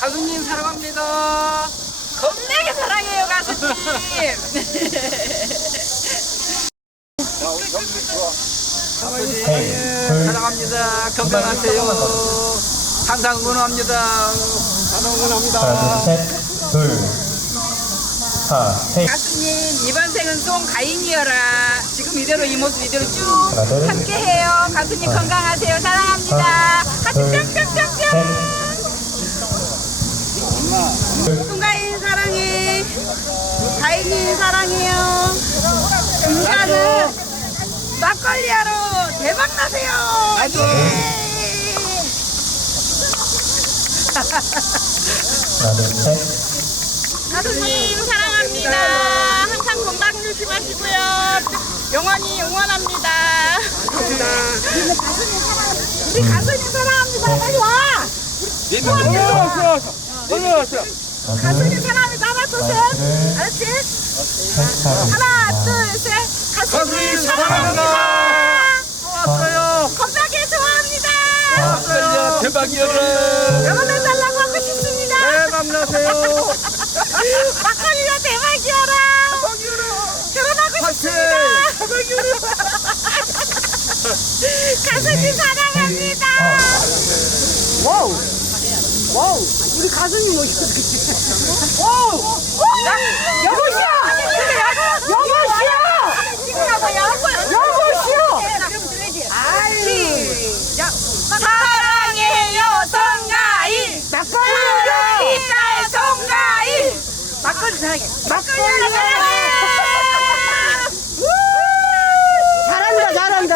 가수님 사랑합니다. 겁나게 사랑해요 가수님. 사랑합니다. 건강하세요. 항상 응원합니다. 항상 응원합니다. 하나, 둘, 셋. 둘. 하나, 헤이. 가수님 이번 생은 송 가인이여라. 지금 이대로 이 모습 이대로 쭉 하나, 둘. 함께해요. 가수님 하나. 건강하세요. 사랑합니다. 같이 둘. 뿅뿅뿅뿅. 셋. 송가인 사랑해. 가인이 사랑해요. 금가는 막걸리 하러 대박 나세요. 예. 하나, 둘, 셋. 가수님 사랑 합니다. 항상 건강 조심하시고요. 영원히 응원합니다. 우리 가수님 사랑합니다. 빨리 와. 니도 올라왔어. 올라왔어. 가수님 사랑합니다. 하나 둘 셋. 알았지? 셋. 하나 둘 셋. 가수님 가수님 사랑합니다. 왔어요. 겁나게 좋아합니다. 막걸리야 대박이여라. 영원한 달라고 하고 싶습니다. 네, 만나세요. 막걸리가 대박이어라. 싶습니다. 가수님 사랑합니다. 와우. 와우. 우리 가수님 멋있거든. 와우. 여보시오. 여보시오. 여보시오. 시작. 사랑해요 송가인. 막걸리 날 송가인. 막걸리 사랑해. 막걸리 사랑해.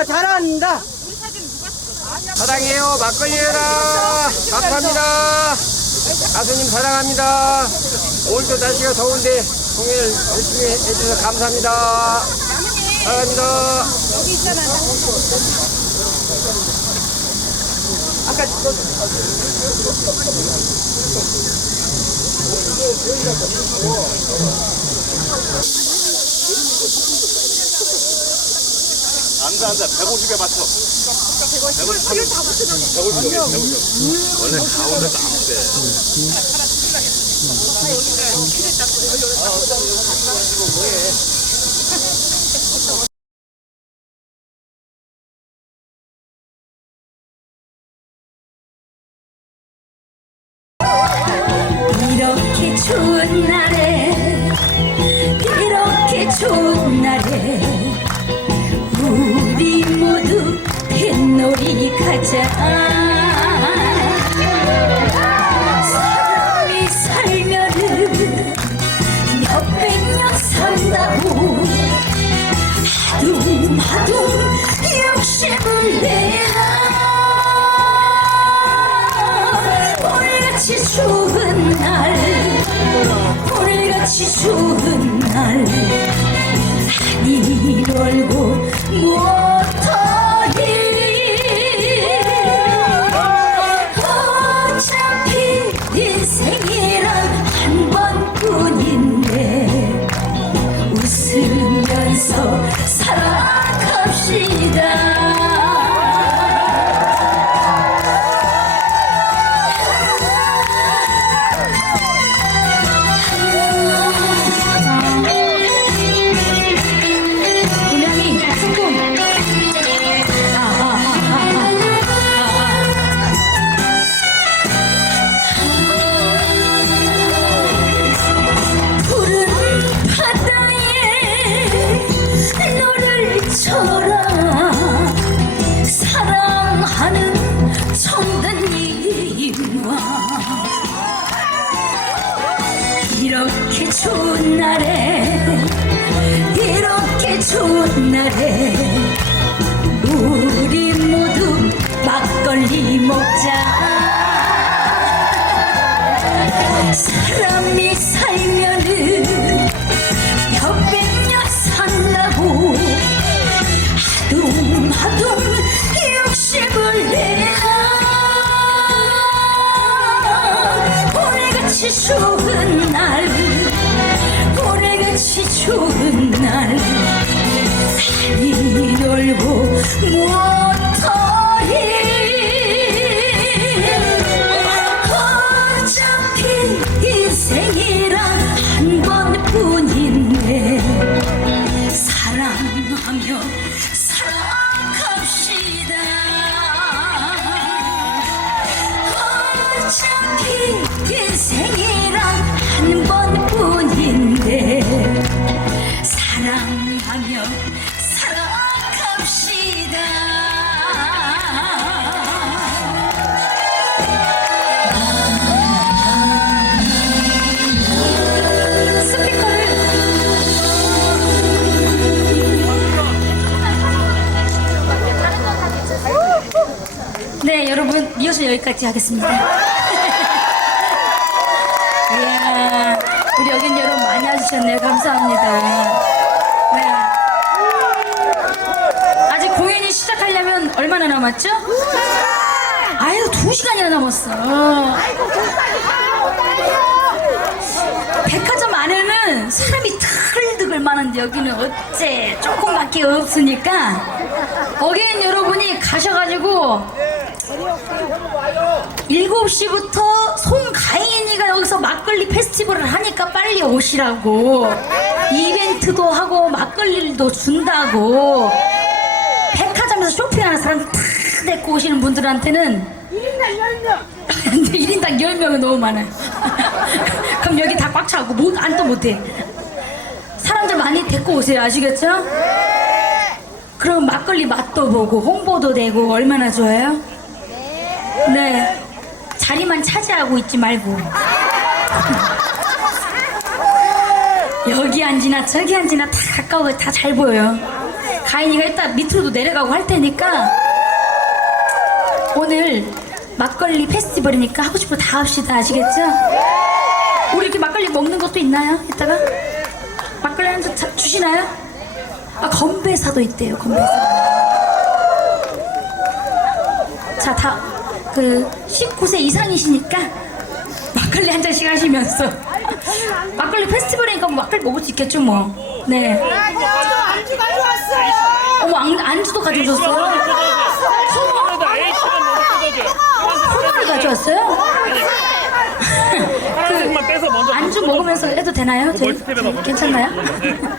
잘한다 사랑해요. 막걸리여라. 감사합니다. 가수님 사랑합니다. 오늘도 날씨가 더운데 공연 열심히 해주셔서 감사합니다. 사랑합니다. 앉아 앉아. 150에 맞춰. 150 150 원래 가운데도 안돼 이렇게 좋은 날에 뱃놀이 가 우리 모두 막걸리 먹자. 사람이 살면은 몇백 년 산다고 하둥하둥 욕심을 내라 오늘같이 좋은 날 오늘같이 추운 날 어차피 인생이란 한 번뿐인데 사랑하며 네, 여러분 리허설 여기까지 하겠습니다. 이야, 우리 여긴 여러분 많이 와주셨네요. 감사합니다. 네. 아직 공연이 시작하려면 얼마나 남았죠? 아유, 두 시간이나 남았어. 백화점 안에는 사람이 트글드글 많은데 여기는 어째 조금밖에 없으니까 어게인 여러분이 가셔가지고 7시부터 송가인이가 여기서 막걸리 페스티벌을 하니까 빨리 오시라고. 이벤트도 하고 막걸리도 준다고. 백화점에서 쇼핑하는 사람 다 데리고 오시는 분들한테는 1인당 10명 근데 1인당 10명은 너무 많아요. 그럼 여기 다 꽉 차고 뭐, 안또 못해. 사람들 많이 데리고 오세요. 아시겠죠? 그럼 막걸리 맛도 보고 홍보도 되고 얼마나 좋아요? 네. 자리만 차지하고 있지 말고. 여기 앉으나 저기 앉으나 다 가까워 다 잘 보여요. 가인이가 일단 밑으로도 내려가고 할 테니까 오늘 막걸리 페스티벌이니까 하고 거다 합시다 아시겠죠? 우리 이렇게 막걸리 먹는 것도 있나요? 이따가 막걸리 한 잔 주시나요? 아 건배사도 있대요 건배사. 자, 다, 그, 19세 이상이시니까 막걸리 한 잔씩 하시면서. 막걸리 페스티벌이니까 뭐 막걸리 먹을 수 있겠죠, 뭐. 네. 안주 가져왔어요. 어머, 안, 안주도 가져오셨어요? 호박을 가져왔어요? 그, 안주 먹으면서 해도 되나요? 저희, 저희 괜찮나요?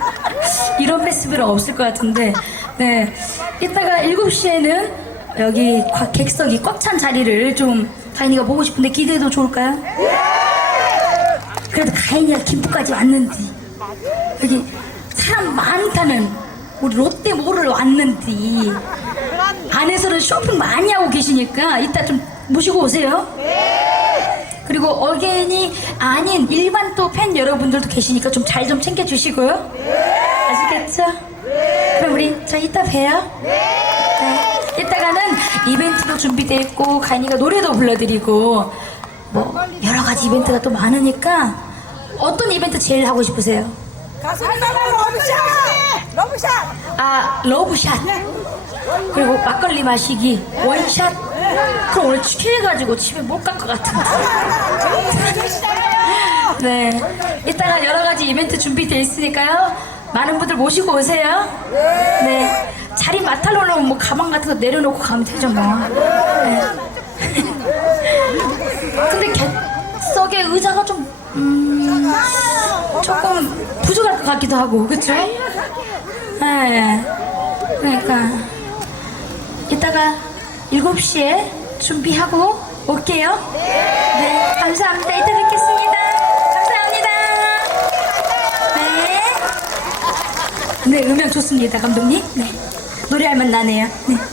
이런 페스티벌은 없을 것 같은데. 네. 이따가 7시에는 여기 과- 객석이 꽉 찬 자리를 좀 가인이가 보고 싶은데 기대해도 좋을까요? 그래도 가인이가 김포까지 왔는데 여기 사람 많다는 우리 롯데몰을 왔는데 안에서는 쇼핑 많이 하고 계시니까 이따 좀 모시고 오세요. 그리고 어게인이 아닌 일반 또 팬 여러분들도 계시니까 좀 잘 좀 챙겨주시고요. 아시겠죠? 그럼 우리 저 이따 봬요. 이벤트도 준비돼 있고 가인이가 노래도 불러드리고 뭐 여러 가지 이벤트가 또 많으니까 어떤 이벤트 제일 하고 싶으세요? 가수님 러브샷. 러브샷. 아 러브샷 그리고 막걸리 마시기 원샷 그럼 오늘 취해가지고 집에 못 갈 것 같은데 네 이따가 여러 가지 이벤트 준비돼 있으니까요 많은 분들 모시고 오세요 네 자리 맡아놓으려면 뭐 가방 같은 거 내려놓고 가면 되죠 뭐 네. 근데 객석에 의자가 좀 음, 조금 부족할 것 같기도 하고 그쵸? 네. 그러니까 이따가 7시에 준비하고 올게요. 네. 감사합니다. 이따 뵙겠습니다. 감사합니다. 네. 네, 음향 좋습니다, 감독님. 네. 노래할 만 나네요. 네.